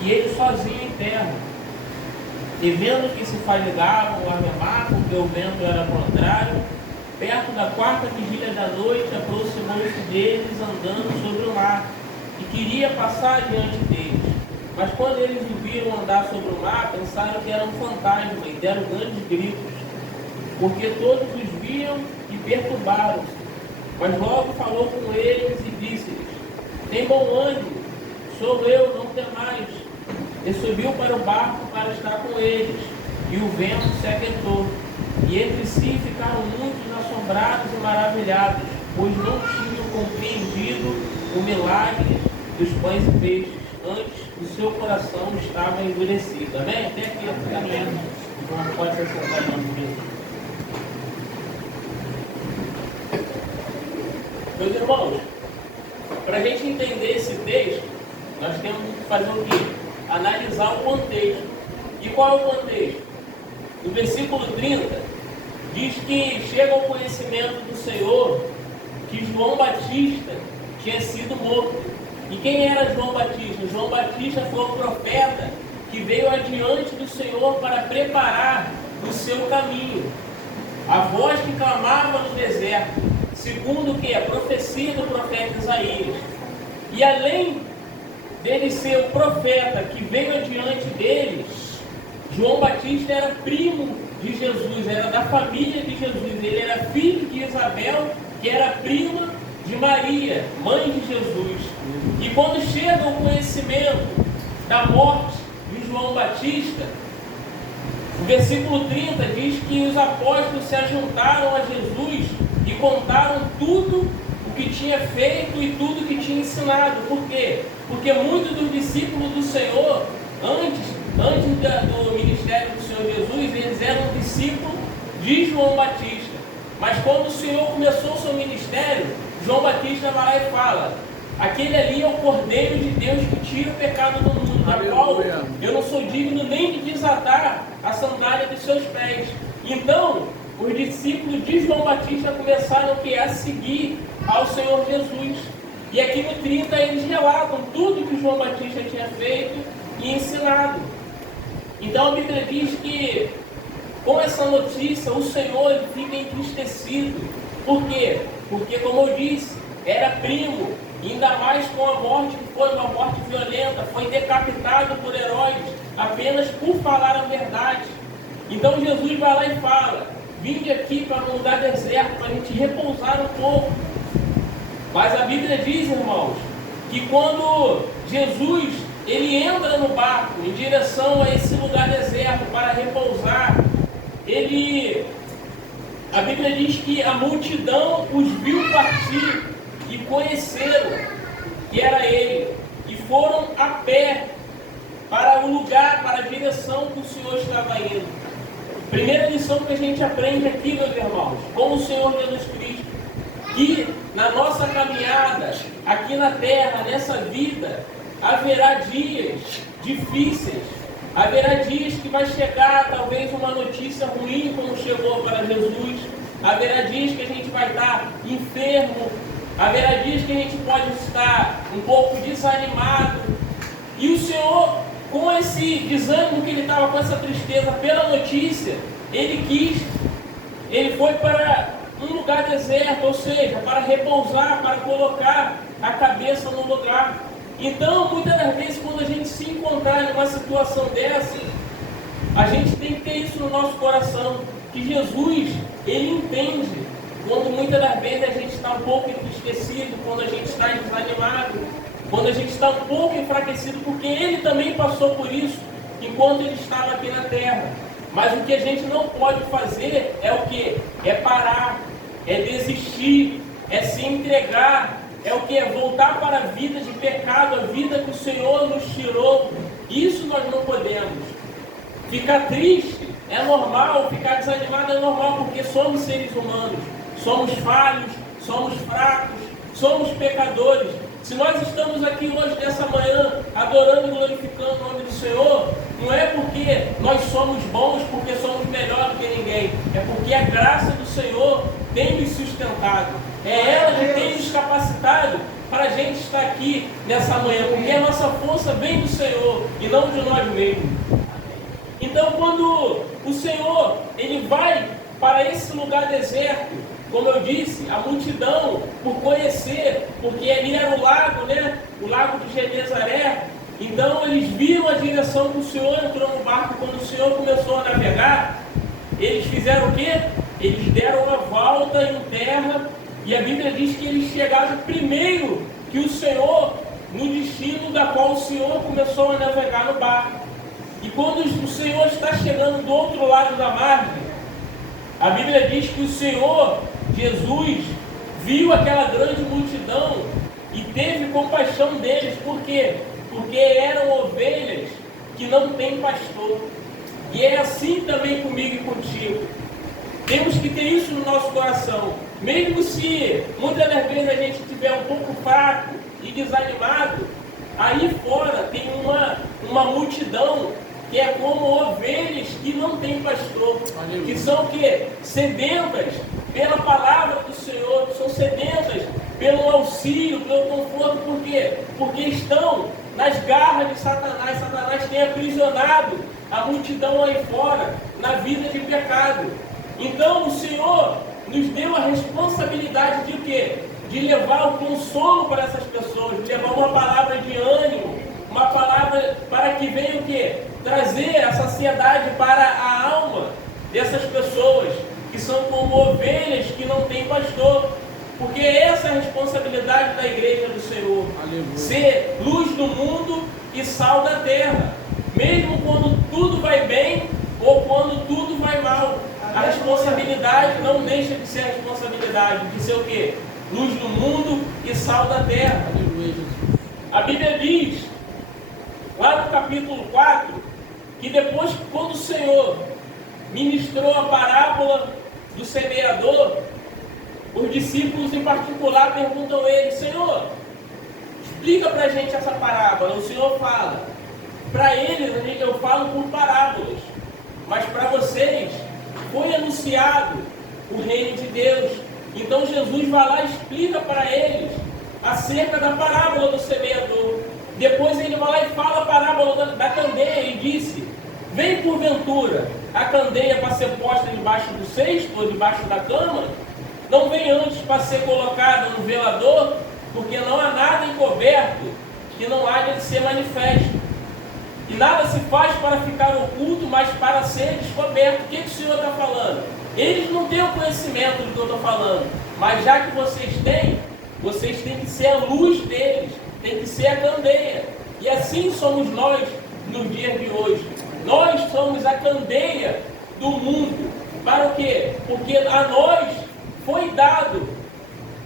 e ele sozinho em terra. E vendo que se fadigavam a remar, porque o vento era contrário, perto da quarta vigília da noite, aproximou-se deles andando sobre o mar, e queria passar diante deles. Mas quando eles o viram andar sobre o mar, pensaram que era um fantasma, e deram grandes gritos, porque todos os viam e perturbaram-se. Mas logo falou com eles e disse-lhes: tem bom ânimo, sou eu, não temais. E subiu para o barco para estar com eles, e o vento se aquietou. E entre si ficaram muitos assombrados e maravilhados, pois não tinham compreendido o milagre dos pães e peixes, antes o seu coração estava endurecido. Amém? Até aqui a caminhada. Então pode ser sentado em nome de Jesus. Meus irmãos, para a gente entender esse texto, nós temos que fazer o quê? Analisar o contexto. E qual é o contexto? No versículo 30, diz que chega ao conhecimento do Senhor que João Batista tinha sido morto. E quem era João Batista? João Batista foi o profeta que veio adiante do Senhor para preparar o seu caminho. A voz que clamava no deserto, segundo o que? A profecia do profeta Isaías. E além dele ser o profeta que veio adiante deles, João Batista era primo de Jesus, era da família de Jesus. Ele era filho de Isabel, que era prima de Maria, mãe de Jesus. E quando chega o conhecimento da morte de João Batista, o versículo 30 diz que os apóstolos se ajuntaram a Jesus e contaram tudo o que tinha feito e tudo o que tinha ensinado. Por quê? Porque muitos dos discípulos do Senhor, antes do ministério do Senhor Jesus, eles eram discípulos de João Batista. Mas quando o Senhor começou o seu ministério, João Batista vai lá e fala: aquele ali é o Cordeiro de Deus que tira o pecado do mundo, da qual eu não sou digno nem de desatar a sandália de seus pés. Então, os discípulos de João Batista começaram a seguir ao Senhor Jesus. E aqui no 30 eles relatam tudo que João Batista tinha feito e ensinado. Então a Bíblia diz que com essa notícia o Senhor ele fica entristecido. Por quê? Porque, como eu disse, era primo, e ainda mais com a morte que foi uma morte violenta, foi decapitado por Herodes apenas por falar a verdade. Então Jesus vai lá e fala: vinde aqui para um lugar deserto, para a gente repousar um pouco. Mas a Bíblia diz, irmãos, que quando Jesus ele entra no barco em direção a esse lugar deserto para repousar, a Bíblia diz que a multidão os viu partir e conheceram que era ele, e foram a pé para o lugar, para a direção que o Senhor estava indo. Primeira lição que a gente aprende aqui, meus irmãos, com o Senhor Jesus Cristo, que na nossa caminhada aqui na terra, nessa vida, haverá dias difíceis, haverá dias que vai chegar talvez uma notícia ruim como chegou para Jesus, haverá dias que a gente vai estar enfermo, haverá dias que a gente pode estar um pouco desanimado, e o Senhor, com esse desânimo que ele estava, com essa tristeza pela notícia, ele foi para um lugar deserto, ou seja, para repousar, para colocar a cabeça no lugar. Então, muitas das vezes, quando a gente se encontrar em uma situação dessa, a gente tem que ter isso no nosso coração, que Jesus, ele entende quando muitas das vezes a gente está um pouco entristecido, quando a gente está desanimado, quando a gente está um pouco enfraquecido, porque ele também passou por isso enquanto ele estava aqui na terra. Mas o que a gente não pode fazer é o quê? É parar, é desistir, é se entregar, é o que? É voltar para a vida de pecado, a vida que o Senhor nos tirou. Isso nós não podemos. Ficar triste é normal, ficar desanimado é normal, porque somos seres humanos, somos falhos, somos fracos, somos pecadores. Se nós estamos aqui hoje, nessa manhã, adorando e glorificando o nome do Senhor, não é porque nós somos bons, porque somos melhor do que ninguém, é porque a graça do Senhor tem nos sustentado, é ela que tem nos capacitado para a gente estar aqui nessa manhã, porque a nossa força vem do Senhor e não de nós mesmos. Então, quando o Senhor ele vai para esse lugar deserto, como eu disse, a multidão, por conhecer, porque ali era o lago, né? O lago de Genezaré. Então, eles viram a direção que o Senhor entrou no barco. Quando o Senhor começou a navegar, eles fizeram o quê? Eles deram uma volta em terra, e a Bíblia diz que eles chegaram primeiro que o Senhor, no destino da qual o Senhor começou a navegar no barco. E quando o Senhor está chegando do outro lado da margem, a Bíblia diz que o Senhor, Jesus, viu aquela grande multidão e teve compaixão deles. Por quê? Porque eram ovelhas que não têm pastor. E é assim também comigo e contigo. Temos que ter isso no nosso coração. Mesmo se muitas das vezes a gente estiver um pouco fraco e desanimado, aí fora tem uma multidão que é como ovelhas que não têm pastor. Aleluia. Que são o quê? Sedentas pela palavra do Senhor, que são sedentas pelo auxílio, pelo conforto. Por quê? Porque estão nas garras de Satanás. Satanás tem aprisionado a multidão aí fora, na vida de pecado. Então o Senhor nos deu a responsabilidade de o quê? De levar o consolo para essas pessoas, de levar uma palavra de ânimo, uma palavra para que venha o quê? Trazer a saciedade para a alma dessas pessoas, que são como ovelhas que não têm pastor. Porque essa é a responsabilidade da igreja do Senhor. Aleluia. Ser luz do mundo e sal da terra. Mesmo quando tudo vai bem ou quando tudo vai mal. A responsabilidade não deixa de ser a responsabilidade de ser o quê? Luz do mundo e sal da terra. Aleluia. A Bíblia diz, lá no capítulo 4, que depois, quando o Senhor ministrou a parábola do semeador, os discípulos em particular perguntam a ele: Senhor, explica para a gente essa parábola. O Senhor fala: para eles eu falo por parábolas, mas para vocês foi anunciado o reino de Deus. Então Jesus vai lá e explica para eles acerca da parábola do semeador. Depois ele vai lá e fala a parábola da candeia e disse: vem porventura a candeia para ser posta debaixo do cesto ou debaixo da cama? Não vem antes para ser colocada no velador? Porque não há nada encoberto que não haja de ser manifesto. E nada se faz para ficar oculto, mas para ser descoberto. O que o Senhor está falando? Eles não têm o conhecimento do que eu estou falando, mas já que vocês têm que ser a luz deles, tem que ser a candeia. E assim somos nós nos dias de hoje. Nós somos a candeia do mundo. Para o quê? Porque a nós foi dado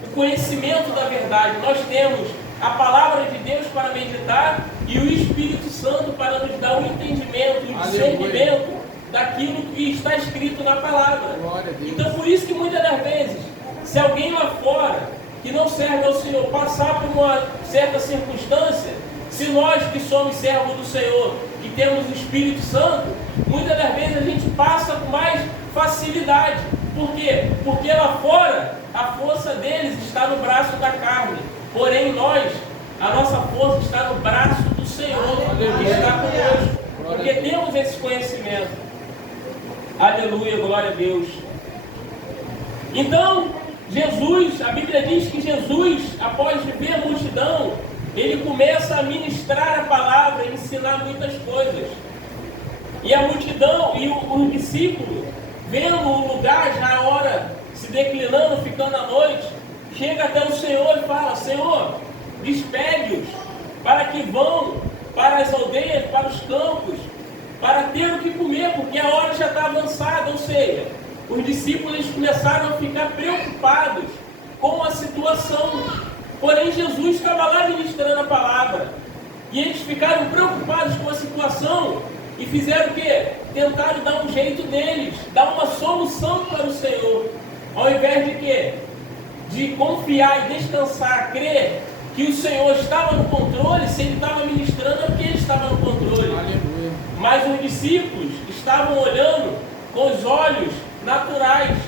o conhecimento da verdade. Nós temos a palavra de Deus para meditar e o Espírito Santo para nos dar o entendimento, o discernimento daquilo que está escrito na palavra. Então por isso que muitas das vezes, se alguém lá fora que não serve ao Senhor passar por uma certa circunstância, se nós que somos servos do Senhor, que temos o Espírito Santo, muitas das vezes a gente passa com mais facilidade. Por quê? Porque lá fora a força deles está no braço da carne, porém nós, a nossa força está no braço do Senhor, que está conosco, porque temos esse conhecimento. Aleluia, glória a Deus. Então Jesus, a Bíblia diz que Jesus, após ver a multidão, ele começa a ministrar a palavra e ensinar muitas coisas. E a multidão e o discípulo, vendo o lugar, já a hora se declinando, ficando à noite, chega até o Senhor e fala: Senhor, despede-os para que vão para as aldeias, para os campos, para ter o que comer, porque a hora já está avançada. Ou seja, os discípulos começaram a ficar preocupados com a situação. Porém, Jesus estava lá ministrando a palavra. E eles ficaram preocupados com a situação e fizeram o quê? Tentaram dar um jeito deles, dar uma solução para o Senhor. Ao invés de quê? De confiar e descansar, crer que o Senhor estava no controle. Se ele estava ministrando é porque ele estava no controle. Aleluia. Mas os discípulos estavam olhando com os olhos naturais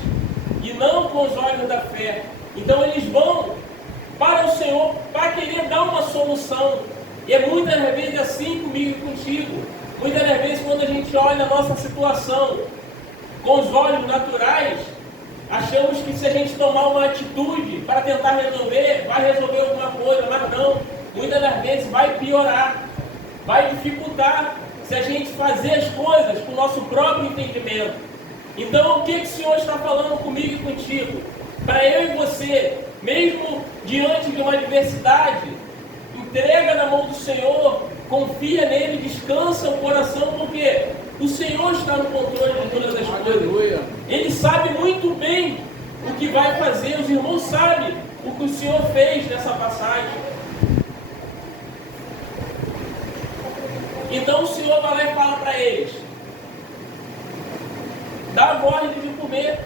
e não com os olhos da fé. Então eles vão para o Senhor, para querer dar uma solução. E é muitas vezes assim comigo e contigo. Muitas vezes quando a gente olha a nossa situação com os olhos naturais, achamos que se a gente tomar uma atitude para tentar resolver, vai resolver alguma coisa, mas não. Muitas das vezes vai piorar, vai dificultar se a gente fazer as coisas com o nosso próprio entendimento. Então, o que o Senhor está falando comigo e contigo? Para eu e você, mesmo diante de uma adversidade, entrega na mão do Senhor, confia nele, descansa o coração, porque o Senhor está no controle de todas as coisas. Ele sabe muito bem o que vai fazer, os irmãos sabem o que o Senhor fez nessa passagem. Então o Senhor vai lá e fala para eles: dá a ordem de comer,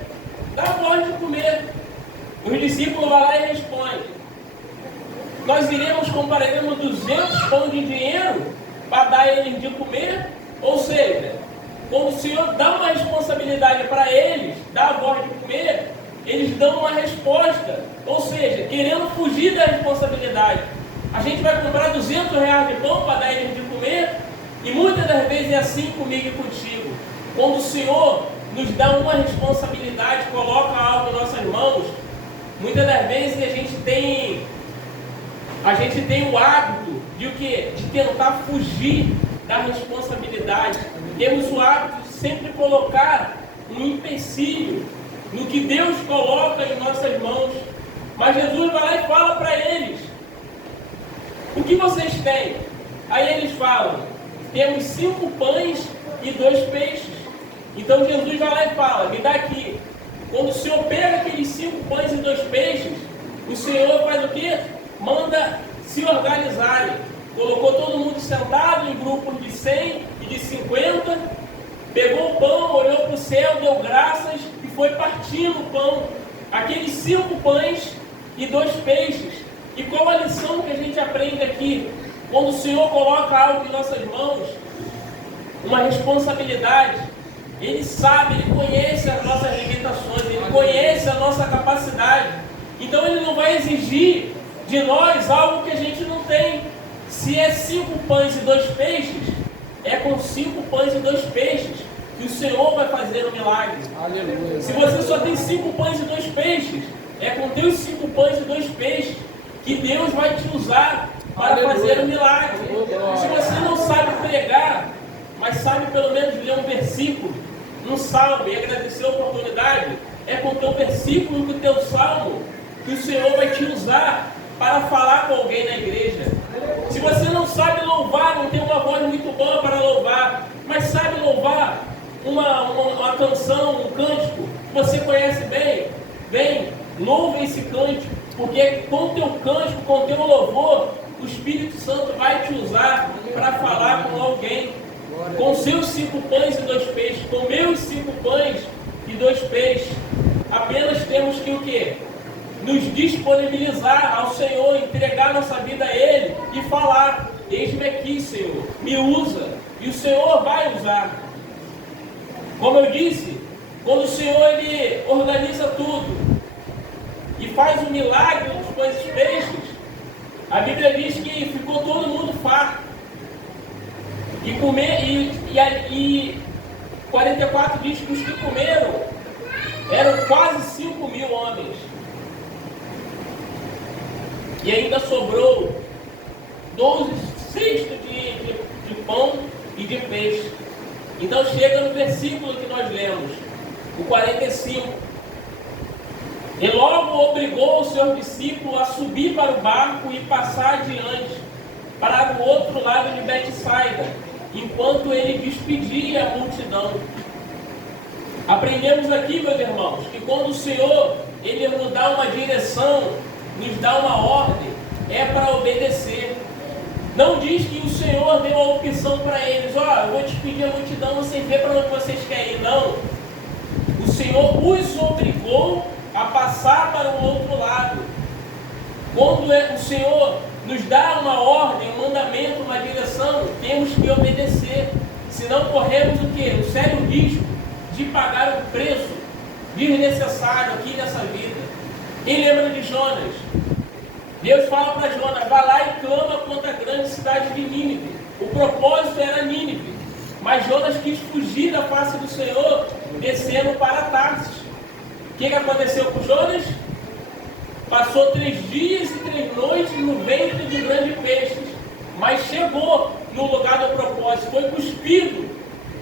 dá a ordem de comer. Os discípulos vão lá e respondem: nós compraremos 200 pães de dinheiro para dar a eles de comer? Ou seja, quando o Senhor dá uma responsabilidade para eles, dá a ordem de comer, eles dão uma resposta, ou seja, querendo fugir da responsabilidade. A gente vai comprar 200 reais de pão para dar a eles de comer? E muitas das vezes é assim comigo e contigo. Quando o Senhor nos dá uma responsabilidade, coloca algo em nossas mãos, muitas das vezes a gente tem o hábito de o quê? De tentar fugir da responsabilidade. Temos o hábito de sempre colocar um empecilho no que Deus coloca em nossas mãos. Mas Jesus vai lá e fala para eles: o que vocês têm? Aí eles falam: temos 5 pães e 2 peixes. Então Jesus vai lá e fala: me dá aqui. Quando o Senhor pega aqueles 5 pães e 2 peixes, o Senhor faz o quê? Manda se organizarem. Colocou todo mundo sentado em grupos de 100 e de 50, pegou o pão, olhou para o céu, deu graças e foi partindo o pão. Aqueles 5 pães e 2 peixes. E qual a lição que a gente aprende aqui? Quando o Senhor coloca algo em nossas mãos, uma responsabilidade, Ele sabe, Ele conhece as nossas limitações, Ele conhece a nossa capacidade. Então Ele não vai exigir de nós algo que a gente não tem. Se é 5 pães e 2 peixes, é com 5 pães e 2 peixes que o Senhor vai fazer o milagre. Aleluia. Se você só tem 5 pães e 2 peixes, é com teus 5 pães e 2 peixes que Deus vai te usar para fazer o milagre. Se você não sabe pregar, mas sabe pelo menos ler um versículo, um salmo e agradecer a oportunidade, é com o teu versículo, com o teu salmo, que o Senhor vai te usar para falar com alguém na igreja. Se você não sabe louvar, não tem uma voz muito boa para louvar, mas sabe louvar uma canção, um cântico que você conhece bem, louve esse cântico, porque com o teu cântico, com o teu louvor, o Espírito Santo vai te usar para falar com alguém. Com seus 5 pães e 2 peixes, com meus 5 pães e 2 peixes, apenas temos que o quê? Nos disponibilizar ao Senhor, entregar nossa vida a Ele e falar: eis-me aqui, Senhor, me usa. E o Senhor vai usar. Como eu disse, quando o Senhor Ele organiza tudo e faz o milagre dos pães e peixes, a Bíblia diz que ficou todo mundo farto. E 44 diz que os que comeram eram quase 5.000 homens. E ainda sobrou 12 cestos de pão e de peixe. Então chega no versículo que nós lemos, o 45. E logo obrigou o seu discípulo a subir para o barco e passar adiante, para o outro lado de Betsaida, enquanto ele despedia a multidão. Aprendemos aqui, meus irmãos, que quando o Senhor Ele nos dá uma direção, nos dá uma ordem, é para obedecer. Não diz que o Senhor deu a opção para eles: eu vou despedir a multidão, vocês vê para onde vocês querem ir. Não. O Senhor os obrigou a passar para o outro lado. Quando o Senhor nos dá uma ordem, um mandamento, uma direção, temos que obedecer. Senão corremos o quê? O sério risco de pagar um preço desnecessário aqui nessa vida. Quem lembra de Jonas? Deus fala para Jonas, vai lá e clama contra a grande cidade de Nínive. O propósito era Nínive, mas Jonas quis fugir da face do Senhor, descendo para Tarsis. O que aconteceu com Jonas? Passou 3 dias e 3 noites no ventre de um grande peixe, mas chegou no lugar do propósito, foi cuspido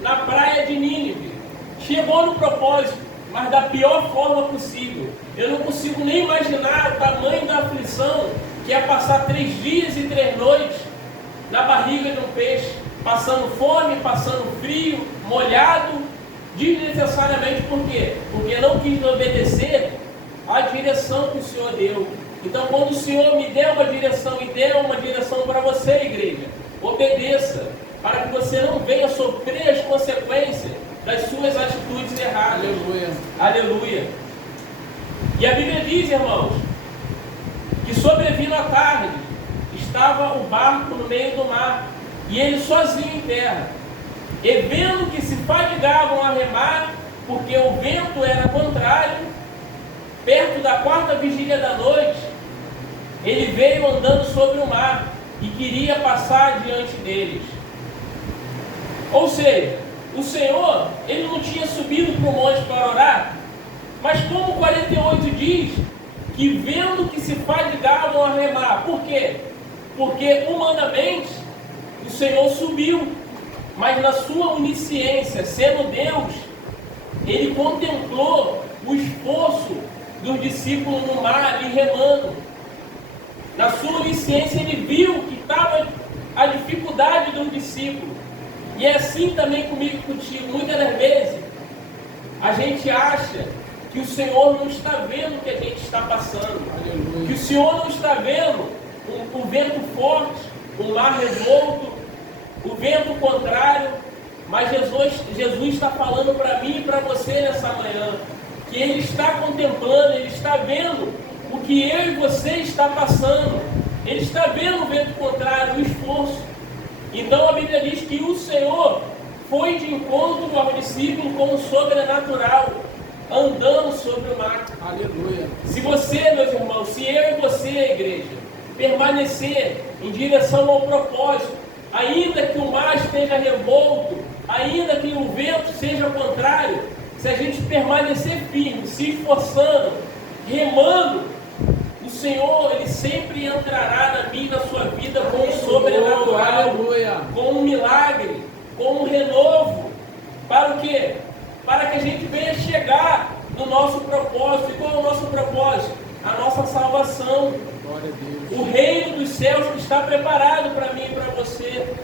na praia de Nínive. Chegou no propósito, mas da pior forma possível. Eu não consigo nem imaginar o tamanho da aflição que é passar 3 dias e 3 noites na barriga de um peixe, passando fome, passando frio, molhado, desnecessariamente. Por quê? Porque não quis obedecer à direção que o Senhor deu. Então, quando o Senhor me der uma direção e der uma direção para você, igreja, obedeça, para que você não venha sofrer as consequências das suas atitudes erradas. Aleluia. Aleluia. E a Bíblia diz, irmãos, que sobrevindo à tarde, estava o barco no meio do mar, e ele sozinho em terra. E vendo que se fadigavam a remar, porque o vento era contrário, perto da 4ª vigília da noite, ele veio andando sobre o mar e queria passar diante deles. Ou seja, o Senhor, ele não tinha subido para o monte para orar, mas como o 48 diz, que vendo que se fadigavam a remar. Por quê? Porque humanamente o Senhor subiu, mas na sua onisciência, sendo Deus, ele contemplou o esforço dos discípulos no mar ali remando. Na sua onisciência ele viu que estava a dificuldade dos discípulos. E é assim também comigo e contigo. Muitas das vezes a gente acha que o Senhor não está vendo o que a gente está passando. Aleluia. Que o Senhor não está vendo o vento forte, o mar revolto, o vento contrário. Mas Jesus está falando para mim e para você nessa manhã, que Ele está contemplando, Ele está vendo o que eu e você está passando. Ele está vendo o vento contrário, o esforço. Então a Bíblia diz que o Senhor foi de encontro ao discípulo como sobrenatural, andando sobre o mar. Aleluia. Se você, meus irmãos, se eu e você, a igreja, permanecer em direção ao propósito, ainda que o mar esteja revolto, ainda que o vento seja contrário, se a gente permanecer firme, se esforçando, remando, o Senhor, Ele sempre entrará na minha e na sua vida com um sobrenatural, com um milagre, com um renovo. Para o quê? Para que a gente venha chegar no nosso propósito. E qual é o nosso propósito? A nossa salvação. Glória a Deus. O reino dos céus que está preparado para mim e para você.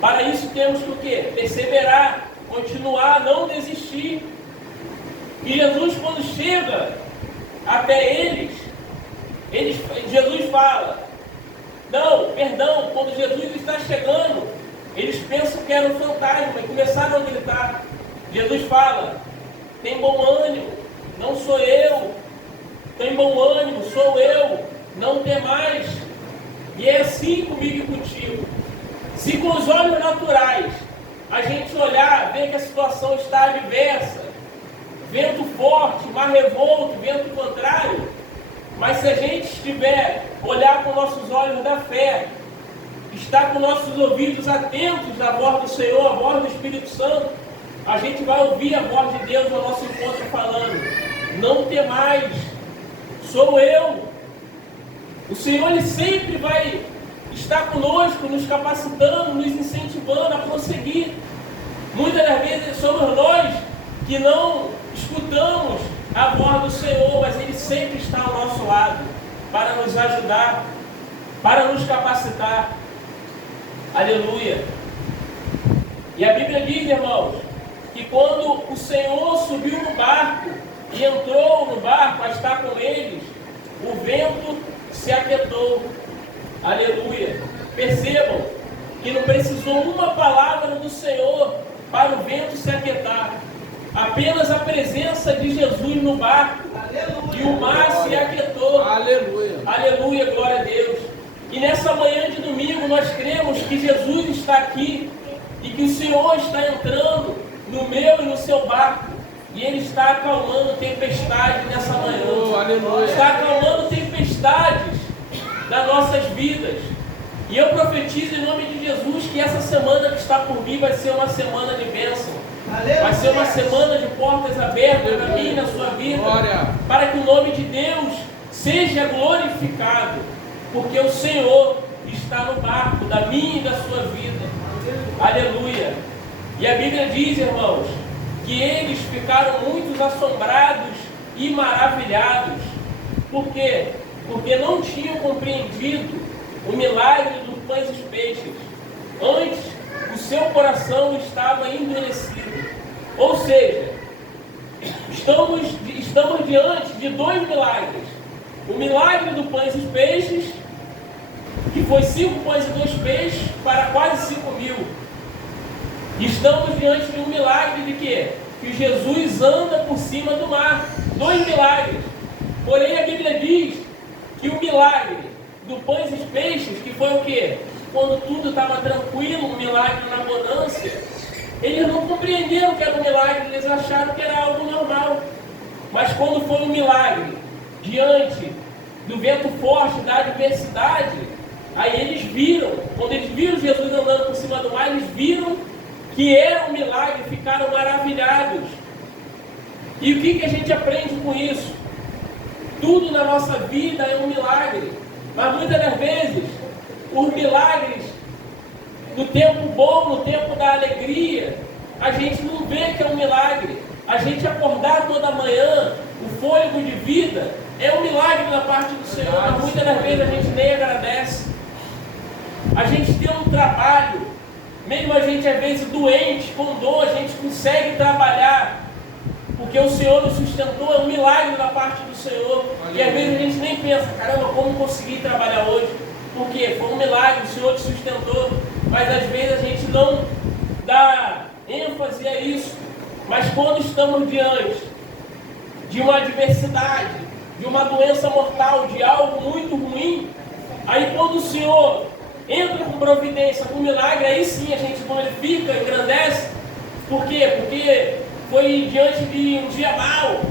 Para isso temos que o quê? Perseverar, continuar, não desistir. E Jesus, quando chega até eles, Jesus fala, quando Jesus está chegando, eles pensam que era um fantasma e começaram a gritar. Jesus fala, tem bom ânimo, não sou eu. Tem bom ânimo, sou eu, não temais. E é assim comigo e contigo. Se com os olhos naturais a gente olhar, ver que a situação está adversa, vento forte, mar revolto, vento contrário, mas se a gente estiver, olhar com nossos olhos da fé, estar com nossos ouvidos atentos à voz do Senhor, à voz do Espírito Santo, a gente vai ouvir a voz de Deus no nosso encontro falando, não temais, sou eu. O Senhor, Ele sempre vai estar conosco, nos capacitando, nos incentivando a prosseguir. Muitas das vezes somos nós que não escutamos a voz do Senhor, mas Ele sempre está ao nosso lado para nos ajudar, para nos capacitar. Aleluia. E a Bíblia diz, irmãos, que quando o Senhor subiu no barco e entrou no barco a estar com eles, o vento se aquietou. Aleluia. Percebam que não precisou uma palavra do Senhor para o vento se aquietar. Apenas a presença de Jesus no barco. Aleluia. E o mar se aquietou. Aleluia. Aleluia, glória a Deus. E nessa manhã de domingo nós cremos que Jesus está aqui e que o Senhor está entrando no meu e no seu barco. E Ele está acalmando tempestade nessa manhã. Aleluia. Está acalmando tempestades nas nossas vidas. E eu profetizo em nome de Jesus que essa semana que está por vir vai ser uma semana de bênção. Vai ser uma semana de portas abertas na minha e na sua vida, para que o nome de Deus seja glorificado, porque o Senhor está no barco da minha e da sua vida. Aleluia. E a Bíblia diz, irmãos, que eles ficaram muito assombrados e maravilhados. Por quê? Porque não tinham compreendido o milagre dos pães e peixes. Antes, o seu coração estava endurecido. Ou seja, estamos diante de dois milagres. O milagre do pães e peixes, que foi 5 pães e 2 peixes para quase 5.000. Estamos diante de um milagre de quê? Que Jesus anda por cima do mar. 2 milagres. Porém, a Bíblia diz que o milagre do pães e peixes, que foi o quê? Quando tudo estava tranquilo, um milagre na bonança, eles não compreenderam que era um milagre, eles acharam que era algo normal. Mas quando foi um milagre, diante do vento forte, da adversidade, aí eles viram, quando eles viram Jesus andando por cima do mar, eles viram que era um milagre, ficaram maravilhados. E o que a gente aprende com isso? Tudo na nossa vida é um milagre, mas muitas das vezes, os milagres, no tempo bom, no tempo da alegria, a gente não vê que é um milagre. A gente acordar toda manhã, o fôlego de vida, é um milagre da parte do Senhor, mas muitas das vezes a gente nem agradece. A gente tem um trabalho, mesmo a gente às vezes doente, com dor, a gente consegue trabalhar, porque o Senhor nos sustentou, é um milagre da parte do Senhor. E às vezes a gente nem pensa, caramba, como consegui trabalhar hoje? Porque foi um milagre, o Senhor te sustentou. Mas às vezes a gente não dá ênfase a isso. Mas quando estamos diante de uma adversidade, de uma doença mortal, de algo muito ruim, aí quando o Senhor entra com providência, com milagre, aí sim a gente glorifica, engrandece. Por quê? Porque foi diante de um dia mau.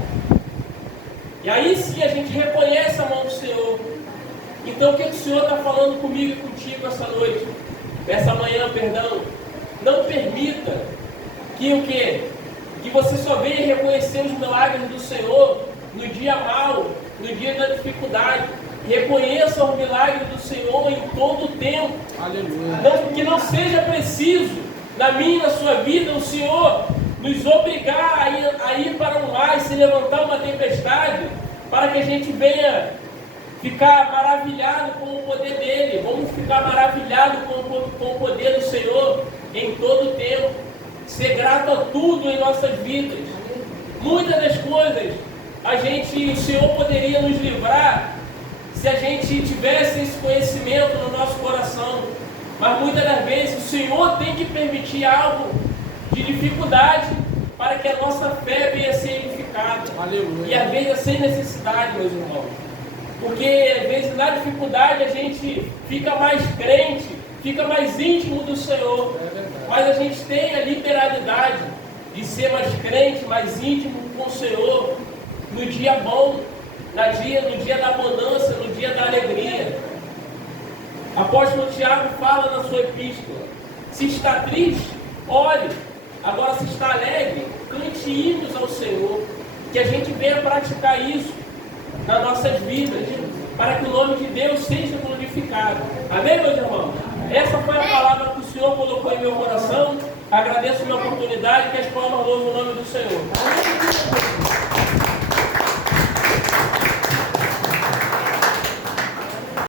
E aí sim a gente reconhece a mão do Senhor. Então o que o Senhor está falando comigo e contigo essa noite? Essa manhã, perdão. Não permita que o quê? Que você só venha reconhecer os milagres do Senhor no dia mau, no dia da dificuldade. Reconheça os milagres do Senhor em todo o tempo. Aleluia. Que não seja preciso, na minha e na sua vida, o Senhor nos obrigar a ir para um mar e se levantar uma tempestade, para que a gente venha ficar maravilhado com o poder dele. Vamos ficar maravilhados com o poder do Senhor em todo o tempo. Ser grato a tudo em nossas vidas. Muitas das coisas o Senhor poderia nos livrar se a gente tivesse esse conhecimento no nosso coração. Mas muitas das vezes o Senhor tem que permitir algo de dificuldade para que a nossa fé venha a ser edificada. Aleluia. E às vezes é sem necessidade, meus irmãos. Porque às vezes na dificuldade a gente fica mais crente, fica mais íntimo do Senhor. Mas a gente tem a liberalidade de ser mais crente, mais íntimo com o Senhor no dia bom, no dia da abundância, no dia da alegria. Apóstolo Tiago fala na sua epístola: se está triste, ore. Agora, se está alegre, cante hinos ao Senhor. Que a gente venha praticar isso nas nossas vidas, para que o nome de Deus seja glorificado. Amém, meus irmãos? Essa foi a palavra que o Senhor colocou em meu coração. Agradeço a minha oportunidade, que as palmas louvam o nome do Senhor.